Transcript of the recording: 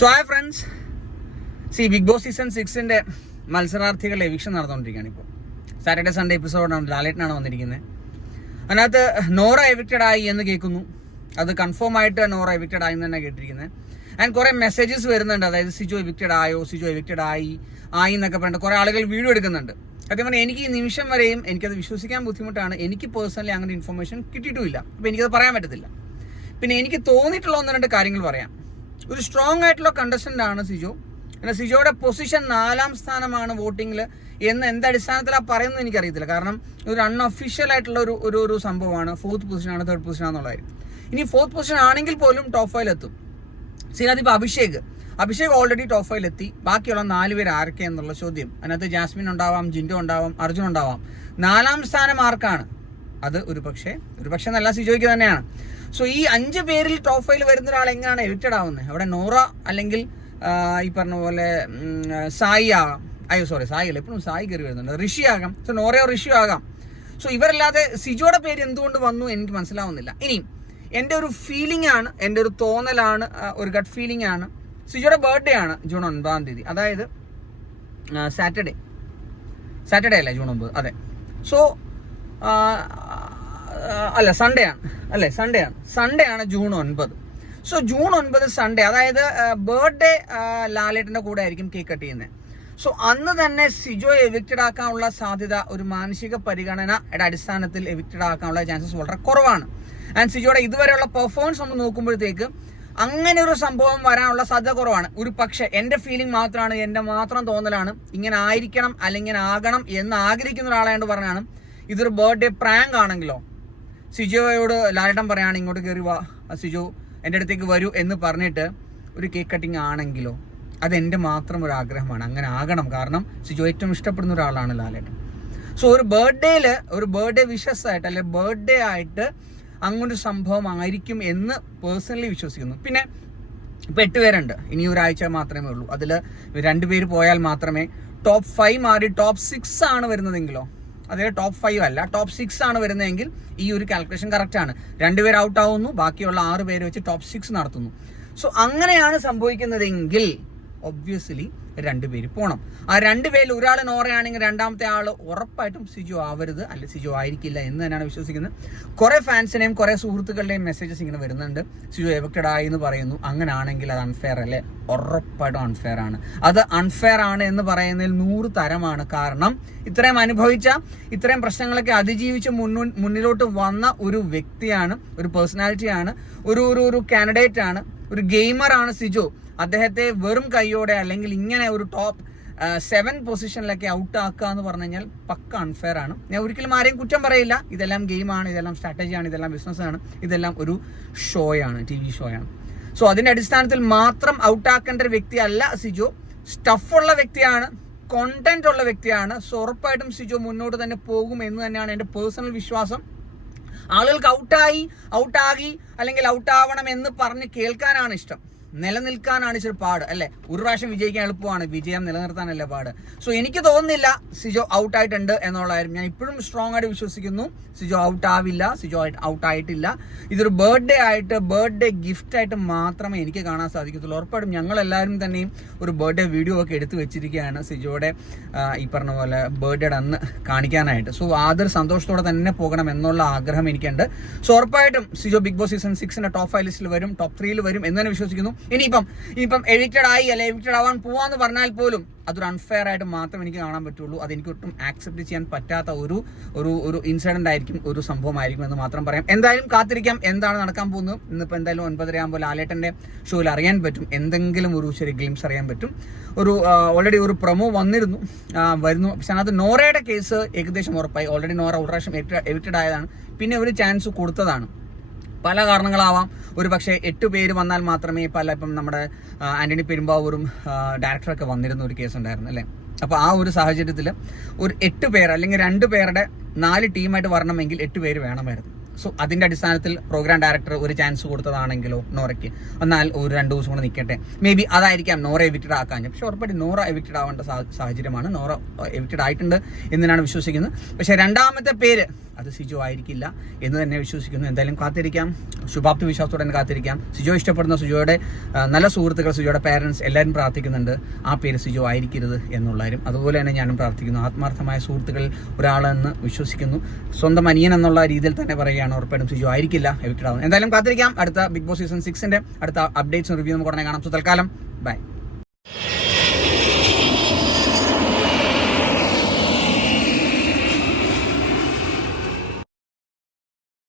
So hi friends C big Boss season സിക്സിന്റെ മത്സരാർത്ഥികളുടെ eviction നടന്നുകൊണ്ടിരിക്കുകയാണ് ഇപ്പോൾ. സാറ്റർഡേ സൺഡേ എപ്പിസോഡാണ് ലാലേട്ടനാണ് വന്നിരിക്കുന്നത്. അതിനകത്ത് നോറ എവിക്റ്റഡ് ആയി എന്ന് കേൾക്കുന്നു. അത് കൺഫേം ആയിട്ട് നോറ എവിക്റ്റഡ് ആയി എന്ന് തന്നെ കേട്ടിരിക്കുന്നത്. ആൻഡ് കുറേ മെസ്സേജസ് വരുന്നുണ്ട്. അതായത് സിജോ എവിക്റ്റഡ് ആയോ? സിജോ എവിക്റ്റഡ് ആയി? ആയി എന്നൊക്കെ പറഞ്ഞിട്ട് കുറേ ആളുകൾ വീഡിയോ എടുക്കുന്നുണ്ട്. സത്യം പറഞ്ഞാൽ എനിക്ക് ഈ നിമിഷം വരെയും എനിക്കത് വിശ്വസിക്കാൻ ബുദ്ധിമുട്ടാണ്. എനിക്ക് പേഴ്സണലി അങ്ങനെ ഇൻഫർമേഷൻ കിട്ടിയിട്ടുമില്ല. അപ്പോൾ എനിക്കത് പറയാൻ പറ്റത്തില്ല. പിന്നെ എനിക്ക് തോന്നിയിട്ടുള്ള ഒന്ന് രണ്ട് കാര്യങ്ങൾ പറയാം. ഒരു സ്ട്രോങ് ആയിട്ടുള്ള കണ്ടസ്റ്റന്റ് ആണ് സിജോ. പിന്നെ സിജോയുടെ പൊസിഷൻ നാലാം സ്ഥാനമാണ് വോട്ടിങ്ങിൽ എന്ന് എന്ത് അടിസ്ഥാനത്തിലാണ് പറയുന്നത് എനിക്കറിയത്തില്ല. കാരണം ഒരു അൺഒഫീഷ്യൽ ആയിട്ടുള്ള ഒരു ഒരു ഒരു സംഭവമാണ്. ഫോർത്ത് പൊസിഷനാണ് തേർഡ് പൊസിഷൻ ആണെന്നുള്ളത് ഇനി ഫോർത്ത് പൊസിഷൻ ആണെങ്കിൽ പോലും ടോപ്പ് ഇതിനകത്ത് ഇപ്പോൾ അഭിഷേക്. അഭിഷേക് ഓൾറെഡി ടോപ്പ് ഫൈൽ എത്തി. ബാക്കിയുള്ള നാല് പേര് ആരൊക്കെ എന്നുള്ള ചോദ്യം. അതിനകത്ത് ജാസ്മിൻ ഉണ്ടാവാം ജിൻഡു ഉണ്ടാവാം അർജുൻ ഉണ്ടാവാം. നാലാം സ്ഥാനം ആർക്കാണ്? അത് ഒരു പക്ഷേ ഒരു പക്ഷേ നല്ല സിജോയ്ക്ക് തന്നെയാണ്. സോ ഈ അഞ്ച് പേരിൽ ടോപ്പ് ഫൈവ് വരുന്ന ഒരാൾ എങ്ങനെയാണ് എവിക്റ്റഡ് ആവുന്നത് അവിടെ നോറ അല്ലെങ്കിൽ ഈ പറഞ്ഞ പോലെ സായി ആകാം അയ്യോ സോറി സായി അല്ല എപ്പോഴും സായി കയറി വരുന്നുണ്ട്. ഋഷി ആകാം. സോ നോറയോ ഋഷിയോ ആകാം. സോ ഇവരല്ലാതെ സിജോയുടെ പേര് എന്തുകൊണ്ട് വന്നു എനിക്ക് മനസ്സിലാവുന്നില്ല. ഇനിയും എന്റെ ഒരു ഫീലിംഗ് ആണ് എന്റെ ഒരു തോന്നലാണ് ഒരു ഗട്ട് ഫീലിംഗ് ആണ് സിജോയുടെ ബർത്ത്ഡേ ആണ് ജൂൺ ഒൻപതാം തീയതി. അതായത് സാറ്റർഡേ. സാറ്റർഡേ അല്ലേ ജൂൺ ഒമ്പത് അതെ. സോ അല്ല സൺഡേ ആണ്. അല്ലേ സൺഡേ ആണ്. സൺഡേ ആണ് ജൂൺ ഒൻപത്. സോ ജൂൺ ഒൻപത് സൺഡേ അതായത് ബർത്ത്ഡേ ലാലേട്ടന്റെ കൂടെ ആയിരിക്കും കേക്ക് കട്ട് ചെയ്യുന്നത് സോ അന്ന് തന്നെ സിജോ എവിക്റ്റഡ് ആക്കാനുള്ള സാധ്യത ഒരു മാനസിക പരിഗണനയുടെ അടിസ്ഥാനത്തിൽ എവിക്റ്റഡ് ആക്കാനുള്ള ചാൻസസ് വളരെ കുറവാണ്. ആൻഡ് സിജോയുടെ ഇതുവരെയുള്ള പെർഫോമൻസ് നമ്മൾ നോക്കുമ്പോഴത്തേക്ക് അങ്ങനെ ഒരു സംഭവം വരാനുള്ള സാധ്യത കുറവാണ്. ഒരു പക്ഷേ എന്റെ ഫീലിംഗ് മാത്രമാണ് എന്റെ മാത്രം തോന്നലാണ്. ഇങ്ങനെ ആയിരിക്കണം അല്ലെങ്കിൽ ആകണം എന്ന് ആഗ്രഹിക്കുന്ന ഒരാളായതുകൊണ്ട് പറഞ്ഞാണ് ഇതൊരു ബർത്ത്ഡേ പ്രാങ്ക് ആണെങ്കിലോ സിജോയോട് ലാലേട്ടൻ പറയുകയാണ് ഇങ്ങോട്ട് കയറി വാ സിജോ എന്റെ അടുത്തേക്ക് വരൂ എന്ന് പറഞ്ഞിട്ട് ഒരു കേക്ക് കട്ടിങ് ആണെങ്കിലോ അതെന്റെ മാത്രം ഒരു ആഗ്രഹമാണ്. അങ്ങനെ ആകണം. കാരണം സിജോ ഏറ്റവും ഇഷ്ടപ്പെടുന്ന ഒരാളാണ് ലാലേട്ടൻ. സോ ഒരു ബർത്ത്ഡേയിൽ ഒരു ബർത്ത്ഡേ വിഷസ് ആയിട്ട് അല്ലെ ബർത്ത്ഡേ ആയിട്ട് അങ്ങനൊരു സംഭവം ആയിരിക്കും എന്ന് പേഴ്സണലി വിശ്വസിക്കുന്നു. പിന്നെ ഇപ്പം എട്ട് പേരുണ്ട്. ഇനി ഒരാഴ്ച മാത്രമേ ഉള്ളൂ. അതിൽ രണ്ട് പേര് പോയാൽ മാത്രമേ ടോപ്പ് ഫൈവ് മാറി ടോപ്പ് സിക്സ് ആണ് വരുന്നതെങ്കിലോ അതായത് ടോപ്പ് ഫൈവ് അല്ല. ടോപ്പ് സിക്സ് ആണ് വരുന്നതെങ്കിൽ ഈ ഒരു കാൽക്കുലേഷൻ കറക്റ്റ് ആണ്. രണ്ടുപേർ ഔട്ട് ആവുന്നു. ബാക്കിയുള്ള ആറ് പേര് വെച്ച് ടോപ്പ് സിക്സ് നടത്തുന്നു. സോ അങ്ങനെയാണ് സംഭവിക്കുന്നതെങ്കിൽ ഒബ്വിയസ്ലി രണ്ടുപേര് പോകണം ആ രണ്ടുപേരിൽ ഒരാൾ നോറയാണെങ്കിൽ രണ്ടാമത്തെ ആൾ ഉറപ്പായിട്ടും സിജു ആവരുത്. അല്ലെ സിജു ആയിരിക്കില്ല എന്ന് തന്നെയാണ് വിശ്വസിക്കുന്നത്. കുറെ ഫാൻസിനെയും കുറെ സുഹൃത്തുക്കളുടെയും മെസ്സേജസ് ഇങ്ങനെ വരുന്നുണ്ട്. സിജു എവക്റ്റഡ് ആയി എന്ന് പറയുന്നു. അങ്ങനെയാണെങ്കിൽ അത് അൺഫെയർ അല്ലേ? ഉറപ്പായിട്ടും അൺഫെയർ ആണ്. അത് അൺഫെയർ ആണ് എന്ന് പറയുന്നതിൽ നൂറ് തരമാണ്. കാരണം ഇത്രയും അനുഭവിച്ച ഇത്രയും പ്രശ്നങ്ങളൊക്കെ അതിജീവിച്ച് മുന്നു മുന്നിലോട്ട് വന്ന ഒരു വ്യക്തിയാണ് ഒരു പേഴ്സണാലിറ്റിയാണ് ഒരു ഒരു ഒരു കാൻഡിഡേറ്റ് ആണ് ഒരു ഗെയിമറാണ് സിജു. അദ്ദേഹത്തെ വെറും കൈയോടെ അല്ലെങ്കിൽ ഇങ്ങനെ ഒരു ടോപ്പ് സെവൻ പൊസിഷനിലൊക്കെ ഔട്ട് ആക്കുക എന്ന് പറഞ്ഞു കഴിഞ്ഞാൽ പക്ക അൺഫെയർ ആണ്. ഞാൻ ഒരിക്കലും ആരെയും കുറ്റം പറയില്ല. ഇതെല്ലാം ഗെയിമാണ് ഇതെല്ലാം സ്ട്രാറ്റജിയാണ് ഇതെല്ലാം ബിസിനസ്സാണ് ഇതെല്ലാം ഒരു ഷോയാണ് ടി വി ഷോയാണ് സോ അതിന്റെ അടിസ്ഥാനത്തിൽ മാത്രം ഔട്ട് ആക്കേണ്ട ഒരു വ്യക്തിയല്ല സിജോ. സ്റ്റഫുള്ള വ്യക്തിയാണ് കോണ്ടന്റ് ഉള്ള വ്യക്തിയാണ്. സോ ഉറപ്പായിട്ടും സിജോ മുന്നോട്ട് തന്നെ പോകും എന്ന് തന്നെയാണ് എന്റെ പേഴ്സണൽ വിശ്വാസം. ആളുകൾക്ക് ഔട്ടായി ഔട്ടാകി അല്ലെങ്കിൽ ഔട്ടാവണം എന്ന് പറഞ്ഞ് കേൾക്കാനാണ് ഇഷ്ടം. നിലനിൽക്കാനാണ് ഇച്ചിരി പാട് അല്ലെ? ഒരു പ്രാവശ്യം വിജയിക്കാൻ എളുപ്പമാണ് വിജയം നിലനിർത്താനല്ലേ പാട്. സോ എനിക്ക് തോന്നുന്നില്ല സിജോ ഔട്ട് ആയിട്ടുണ്ട് എന്നുള്ള ഞാൻ ഇപ്പോഴും സ്ട്രോങ് ആയിട്ട് വിശ്വസിക്കുന്നു. സിജോ ഔട്ട് ആവില്ല സിജോ ഔട്ട് ആയിട്ടില്ല. ഇതൊരു ബർത്ത്ഡേ ആയിട്ട് ബർത്ത്ഡേ ഗിഫ്റ്റ് ആയിട്ട് മാത്രമേ എനിക്ക് കാണാൻ സാധിക്കത്തുള്ളൂ. ഉറപ്പായിട്ടും ഞങ്ങൾ എല്ലാവരും തന്നെയും ഒരു ബർത്ത്ഡേ വീഡിയോ ഒക്കെ എടുത്തു വെച്ചിരിക്കുകയാണ് സിജോയുടെ ഈ പറഞ്ഞ പോലെ ബർത്ത്ഡേയുടെ അന്ന് കാണിക്കാനായിട്ട്. സോ അതൊരു സന്തോഷത്തോടെ തന്നെ പോകണം എന്നുള്ള ആഗ്രഹം എനിക്കുണ്ട്. സോ ഉറപ്പായിട്ടും സിജോ ബിഗ് ബോസ് സീസൺ സിക്സിന്റെ ടോപ്പ് ഫൈവ് ലിസ്റ്റിൽ വരും ടോപ്പ് ത്രീയിൽ വരും എന്ന് തന്നെ വിശ്വസിക്കുന്നു. ഇനിയിപ്പം ഇനിയിപ്പം എഡിറ്റഡ് ആയി അല്ലെ എഡിറ്റഡ് ആവാൻ പോവാന്ന് പറഞ്ഞാൽ പോലും അതൊരു അൺഫെയർ ആയിട്ട് മാത്രം എനിക്ക് കാണാൻ പറ്റുള്ളൂ. അതെനിക്ക് ഒട്ടും ആക്സെപ്റ്റ് ചെയ്യാൻ പറ്റാത്ത ഒരു ഒരു ഒരു ഇൻസിഡന്റ് ആയിരിക്കും ഒരു സംഭവമായിരിക്കും എന്ന് മാത്രം പറയാം. എന്തായാലും കാത്തിരിക്കാം. എന്താണ് നടക്കാൻ പോകുന്നത്? ഇന്നിപ്പോൾ എന്തായാലും ഒൻപതര ആകുമ്പോൾ ലാലേട്ടന്റെ ഷോയിൽ അറിയാൻ പറ്റും. എന്തെങ്കിലും ഒരു ചെറിയ ഗ്ലിംസ് അറിയാൻ പറ്റും. ഒരു ഓൾറെഡി ഒരു പ്രൊമോ വന്നിരുന്നു. വരുന്നു. പക്ഷെ അതിനകത്ത് നോറയുടെ കേസ് ഏകദേശം ഉറപ്പായി. ഓൾറെഡി നോറ ഒരു പ്രാവശ്യം എവിക്റ്റഡ് ആയതാണ്. പിന്നെ ഒരു ചാൻസ് കൊടുത്തതാണ്. പല കാരണങ്ങളാവാം. ഒരു പക്ഷേ എട്ട് പേര് വന്നാൽ മാത്രമേ പല ഇപ്പം നമ്മുടെ ആന്റണി പെരുമ്പാവൂരും ഡയറക്ടറൊക്കെ വന്നിരുന്ന ഒരു കേസ് ഉണ്ടായിരുന്നു അല്ലേ? അപ്പോൾ ആ ഒരു സാഹചര്യത്തിൽ ഒരു എട്ട് പേർ അല്ലെങ്കിൽ രണ്ട് പേരുടെ നാല് ടീമായിട്ട് വരണമെങ്കിൽ എട്ട് പേര് വേണമായിരുന്നു. സോ അതിന്റെ അടിസ്ഥാനത്തിൽ പ്രോഗ്രാം ഡയറക്ടർ ഒരു ചാൻസ് കൊടുത്തതാണെങ്കിലോ നോറയ്ക്ക്. എന്നാൽ ഒരു രണ്ട് ദിവസം കൂടെ നിൽക്കട്ടെ മേ ബി അതായിരിക്കാം നോറ എവിക്റ്റഡ് ആക്കാൻ. പക്ഷെ ഉറപ്പായിട്ട് നോറ എവിക്റ്റഡ് ആവേണ്ട സാഹചര്യമാണ്. നോറ എവിക്റ്റഡ് ആയിട്ടുണ്ട് എന്നാണ് വിശ്വസിക്കുന്നത്. പക്ഷേ രണ്ടാമത്തെ പേര് അത് സിജോ ആയിരിക്കില്ല എന്ന് തന്നെ വിശ്വസിക്കുന്നു. എന്തായാലും കാത്തിരിക്കാം. ശുഭാപ്തി വിശ്വാസത്തോടെ തന്നെ കാത്തിരിക്കാം. സിജോ ഇഷ്ടപ്പെടുന്ന സിജോയുടെ നല്ല സുഹൃത്തുക്കൾ സിജോയുടെ പാരൻസ് എല്ലാവരും പ്രാർത്ഥിക്കുന്നുണ്ട് ആ പേര് സിജോ ആയിരിക്കരുത് എന്നുള്ളവരും അതുപോലെ തന്നെ ഞാനും പ്രാർത്ഥിക്കുന്നു. ആത്മാർത്ഥമായ സുഹൃത്തുക്കൾ ഒരാളെന്ന് വിശ്വസിക്കുന്നു. സ്വന്തം അനിയൻ എന്നുള്ള രീതിയിൽ തന്നെ പറയുകയാണ് ഉറപ്പായിട്ടും സിജോ? ആയിരിക്കില്ല. എവിക്റ്റഡ് എന്തായാലും കാത്തിരിക്കാം. അടുത്ത ബിഗ് ബോസ് സീസൺ സിക്സിന്റെ അടുത്ത അപ്ഡേറ്റ്സും റിവ്യൂ നമുക്ക് ഉടനെ കാണാം. സോ തൽക്കാലം ബൈ